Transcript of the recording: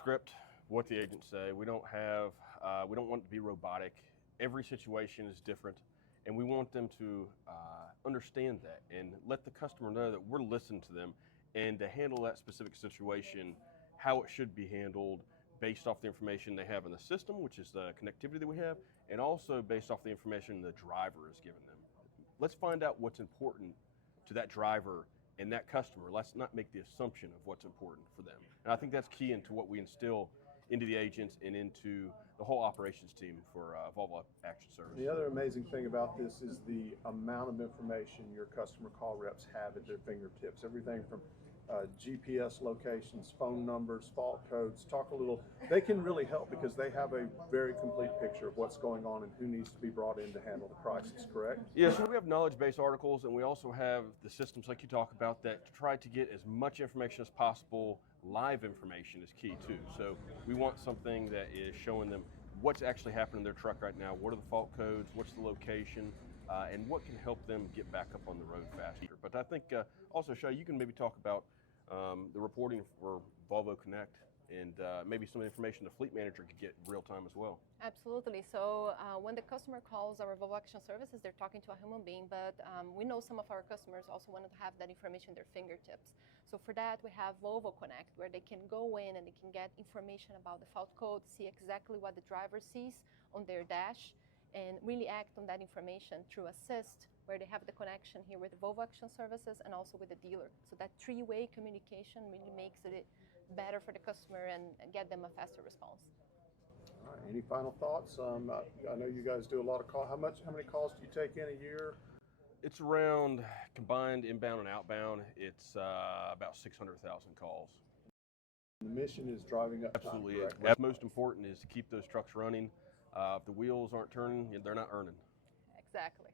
script what the agents say. We don't want it to be robotic. Every situation is different, and we want them to understand that and let the customer know that we're listening to them and to handle that specific situation, how it should be handled based off the information they have in the system, which is the connectivity that we have, and also based off the information the driver is giving them. Let's find out what's important to that driver and that customer. Let's not make the assumption of what's important for them. And I think that's key into what we instill into the agents and into the whole operations team for Volvo Action Service. The other amazing thing about this is the amount of information your customer call reps have at their fingertips. Everything from GPS locations, phone numbers, fault codes. They can really help because they have a very complete picture of what's going on and who needs to be brought in to handle the crisis, correct? Yes, so we have knowledge-based articles, and we also have the systems like you talk about that try to get as much information as possible. Live information is key too. So we want something that is showing them what's actually happening in their truck right now, what are the fault codes, what's the location, and what can help them get back up on the road faster. But I think also, Shay, you can maybe talk about the reporting for Volvo Connect and maybe some information the fleet manager could get real time as well. Absolutely. So when the customer calls our Volvo Action Services, they're talking to a human being, but we know some of our customers also want to have that information at their fingertips. So for that, we have Volvo Connect, where they can go in and they can get information about the fault code, see exactly what the driver sees on their dash, and really act on that information through Assist, where they have the connection here with Volvo Action Services and also with the dealer. So that three-way communication really makes it better for the customer and get them a faster response. All right, any final thoughts? I know you guys do a lot of calls. How many calls do you take in a year? It's around, combined inbound and outbound, it's about 600,000 calls. The mission is driving up. Absolutely. What's most important is to keep those trucks running. If the wheels aren't turning, they're not earning. Exactly.